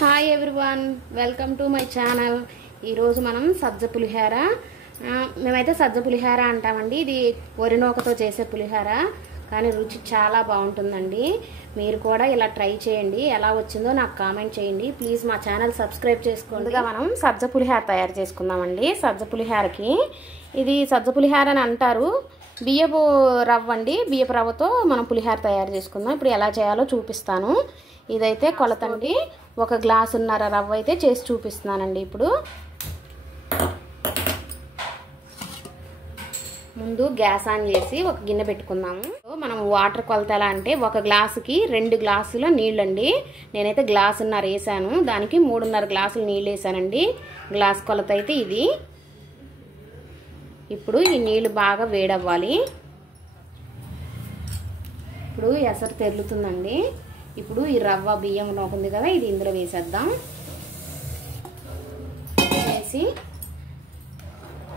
Hi everyone, welcome to my channel. ఈరోజు మనం సజ్జ పులిహోర, మేమైతే సజ్జ పులిహోర అంటామండి. ఇది వరినూకతో చేసే పులిహోర, కానీ రుచి చాలా బాగుంటుందండి. మీరు కూడా ఇలా ట్రై చేయండి. ఎలా వచ్చిందో నాకు కామెంట్ చేయండి. ప్లీజ్ మా ఛానల్ సబ్స్క్రైబ్ చేసుకోండి. ముందుగా మనం సజ్జ పులిహోర తయారు చేసుకుందామండి. సజ్జ పులిహోరకి ఇది సజ్జ పులిహోర అని అంటారు. బియ్యపు రవ్వ అండి. బియ్యపు రవ్వతో మనం పులిహోర తయారు చేసుకుందాం. ఇప్పుడు ఎలా చేయాలో చూపిస్తాను. ఇదైతే కొలతండి. 1 గ్లాసున్నర రవ్వ అయితే చేసి చూపిస్తున్నానండి. ఇప్పుడు ముందు గ్యాస్ ఆన్ చేసి ఒక గిన్నె పెట్టుకుందాము. మనం వాటర్ కొలత ఎలా అంటే 1 గ్లాసుకి 2 గ్లాసుల నీళ్ళండి. నేనైతే గ్లాసున్నర వేసాను, దానికి 3.5 గ్లాసులు నీళ్ళు వేసానండి. గ్లాస్ కొలత అయితే ఇది. ఇప్పుడు ఈ నీళ్ళు బాగా వేడవ్వాలి. ఇప్పుడు ఎసరు తెరులుతుందండి. ఇప్పుడు ఈ రవ్వ బియ్యం నూకుంది కదా, ఇది ఇందులో వేసేద్దాం. వేసి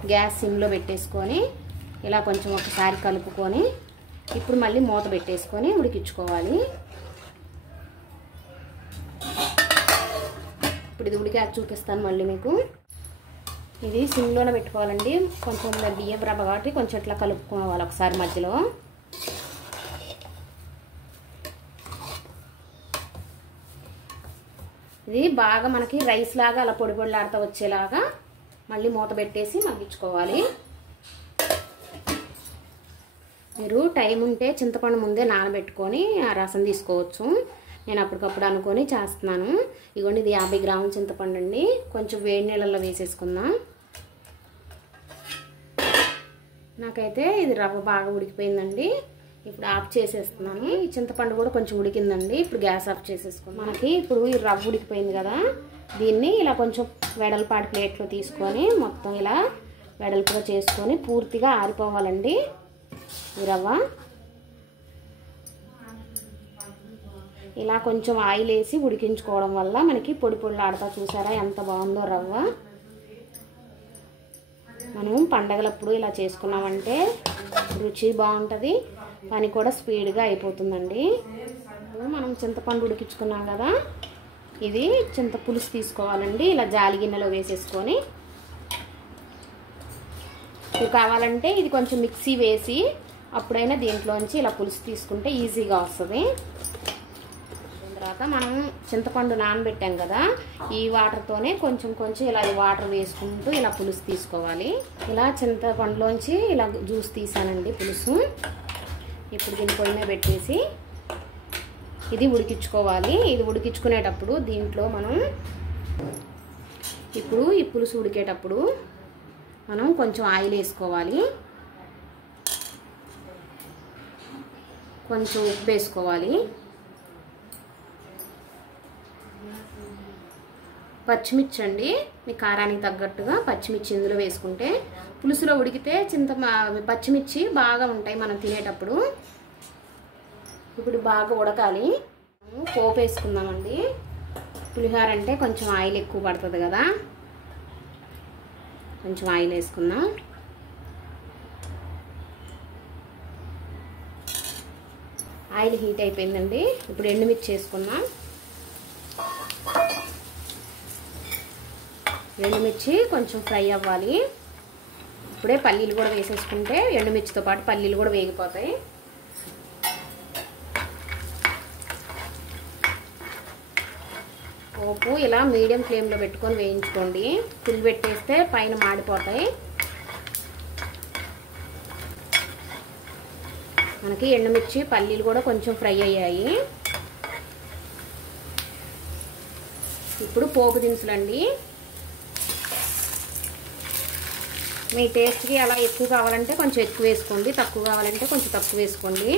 గ్యాస్ సిమ్లో పెట్టేసుకొని ఇలా కొంచెం ఒకసారి కలుపుకొని ఇప్పుడు మళ్ళీ మూత పెట్టేసుకొని ఉడికించుకోవాలి. ఇప్పుడు ఇది ఉడికాక చూపిస్తాను మళ్ళీ మీకు. ఇది సిమ్లోనే పెట్టుకోవాలండి. కొంచెం బియ్యం రవ్వ కాబట్టి కొంచెం ఇట్లా కలుపుకోవాలి ఒకసారి మధ్యలో. ఇది బాగా మనకి రైస్ లాగా అలా పొడి పొడిలాడుతూ వచ్చేలాగా మళ్ళీ మూత పెట్టేసి మగ్గించుకోవాలి. మీరు టైం ఉంటే చింతపండు ముందే నానబెట్టుకొని ఆ రసం తీసుకోవచ్చు. నేను అప్పటికప్పుడు అనుకొని చేస్తున్నాను. ఇదిగోండి, ఇది 50 గ్రాముల చింతపండు అండి. కొంచెం వేడి నీళ్ళల్లో వేసేసుకుందాం. నాకైతే ఇది రవ్వ బాగా ఉడికిపోయిందండి. ఇప్పుడు ఆఫ్ చేసేస్తున్నాను. ఈ చింతపండు కూడా కొంచెం ఉడికిందండి. ఇప్పుడు గ్యాస్ ఆఫ్ చేసేసుకున్నాం. మనకి ఇప్పుడు ఈ రవ్వ ఉడికిపోయింది కదా, దీన్ని ఇలా కొంచెం వెడల్పాటి ప్లేట్లో తీసుకొని మొత్తం ఇలా వెడల్పుగా చేసుకొని పూర్తిగా ఆరిపోవాలండి ఈ రవ్వ. ఇలా కొంచెం ఆయిల్ వేసి ఉడికించుకోవడం వల్ల మనకి పొడి పొడిలాడుతా చూసారా ఎంత బాగుందో రవ్వ. మనం పండగలప్పుడు ఇలా చేసుకున్నామంటే రుచి బాగుంటుంది, పని కూడా స్పీడ్గా అయిపోతుందండి. మనం చింతపండు ఉడికించుకున్నాం కదా, ఇది చింత పులుసు తీసుకోవాలండి. ఇలా జాలి గిన్నెలో వేసేసుకొని ఇది కావాలంటే ఇది కొంచెం మిక్సీ వేసి అప్పుడైనా దీంట్లోంచి ఇలా పులుసు తీసుకుంటే ఈజీగా వస్తుంది. తర్వాత మనం చింతపండు నానబెట్టాం కదా, ఈ వాటర్తోనే కొంచెం కొంచెం ఇలా వాటర్ వేసుకుంటూ ఇలా పులుసు తీసుకోవాలి. ఇలా చింతపండులోంచి ఇలా జ్యూస్ తీసానండి పులుసు. ఇప్పుడు దీని పొయ్యి మీద పెట్టేసి ఇది ఉడికించుకోవాలి. ఇది ఉడికించుకునేటప్పుడు దీంట్లో మనం ఇప్పుడు ఈ పులుసు ఉడికేటప్పుడు మనం కొంచెం ఆయిల్ వేసుకోవాలి, కొంచెం ఉప్పు వేసుకోవాలి, పచ్చిమిర్చి అండి. మీ కారానికి తగ్గట్టుగా పచ్చిమిర్చి ఇందులో వేసుకుంటే పులుసులో ఉడికితే పచ్చిమిర్చి బాగా ఉంటాయి మనం తినేటప్పుడు. ఇప్పుడు బాగా ఉడకాలి. పోపు వేసుకుందామండి. పులిహోర అంటే కొంచెం ఆయిల్ ఎక్కువ పడుతుంది కదా, కొంచెం ఆయిల్ వేసుకుందాం. ఆయిల్ హీట్ అయిపోయిందండి. ఇప్పుడు ఎండుమిర్చి వేసుకుందాం. ఎండుమిర్చి కొంచెం ఫ్రై అవ్వాలి. ఇప్పుడే పల్లీలు కూడా వేసేసుకుంటే ఎండుమిర్చితో పాటు పల్లీలు కూడా వేగిపోతాయి. పోపు ఇలా మీడియం ఫ్లేమ్లో పెట్టుకొని వేయించుకోండి. ఫుల్ పెట్టేస్తే పైన మాడిపోతాయి. మనకి ఎండుమిర్చి పల్లీలు కూడా కొంచెం ఫ్రై అయ్యాయి. ఇప్పుడు పోపు దినుసులండి. మీ టేస్ట్కి అలా ఎక్కువ కావాలంటే కొంచెం ఎక్కువ వేసుకోండి, తక్కువ కావాలంటే కొంచెం తక్కువ వేసుకోండి.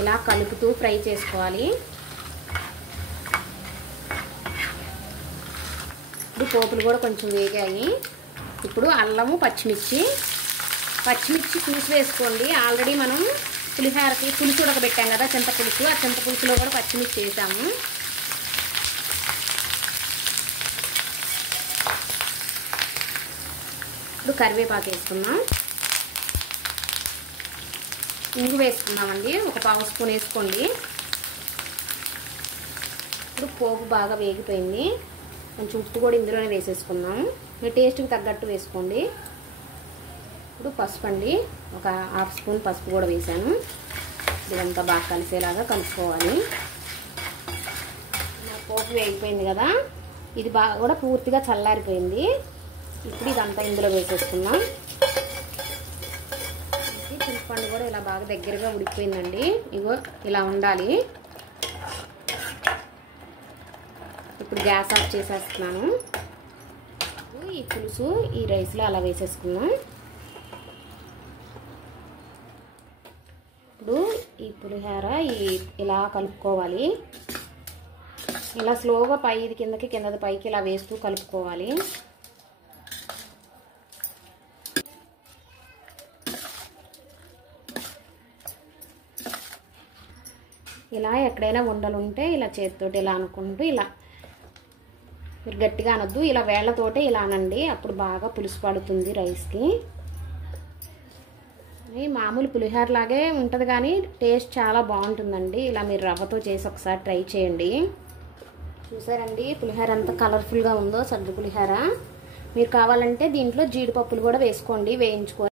ఇలా కలుపుతూ ఫ్రై చేసుకోవాలి. ఇప్పుడు పోపులు కూడా కొంచెం వేగాయి. ఇప్పుడు అల్లము పచ్చిమిర్చి చూసి వేసుకోండి. ఆల్రెడీ మనం పులిహోరకి పులుసు ఉడకబెట్టాం కదా చింతపులుసు, ఆ చింతపులుసులో కూడా పచ్చిమిర్చి వేసాము. ఇప్పుడు కరివేపాకు వేసుకుందాం. ఇంగు వేసుకుందామండి. 1 పావు స్పూన్ వేసుకోండి. ఇప్పుడు పోపు బాగా వేగిపోయింది. కొంచెం ఉప్పు కూడా ఇందులోనే వేసేసుకుందాం. మీ టేస్ట్కి తగ్గట్టు వేసుకోండి. ఇప్పుడు పసుపు అండి, ఒక హాఫ్ స్పూన్ పసుపు కూడా వేసాను. ఇదంతా బాగా కలిసేలాగా కలుపుకోవాలి. పోపు వేగిపోయింది కదా, ఇది బాగా కూడా పూర్తిగా చల్లారిపోయింది. ఇప్పుడు ఇదంతా ఇందులో వేసేసుకుందాం. చింతపండు కూడా ఇలా బాగా దగ్గరగా ఉడికిపోయిందండి. ఇగో ఇలా ఉండాలి. ఇప్పుడు గ్యాస్ ఆఫ్ చేసేస్తున్నాను. ఈ పులుసు ఈ రైస్లో అలా వేసేసుకుందాం. ఇప్పుడు ఈ పులిహోర ఇలా కలుపుకోవాలి. ఇలా స్లోగా పైది కిందకి, కిందది పైకి ఇలా వేస్తూ కలుపుకోవాలి. ఇలా ఎక్కడైనా ఉండలు ఉంటే ఇలా చేతితోటి ఇలా అనుకుంటూ, ఇలా మీరు గట్టిగా అనొద్దు, ఇలా వేళ్లతోటే ఇలా అనండి. అప్పుడు బాగా పులుసు పడుతుంది రైస్కి. మామూలు పులిహోర లాగే ఉంటుంది కానీ టేస్ట్ చాలా బాగుంటుందండి. ఇలా మీరు రవ్వతో చేసి ఒకసారి ట్రై చేయండి. చూసారండి పులిహోర ఎంత కలర్ఫుల్గా ఉందో, సగ్గు పులిహోర. మీరు కావాలంటే దీంట్లో జీడిపప్పులు కూడా వేసుకోండి, వేయించుకొని.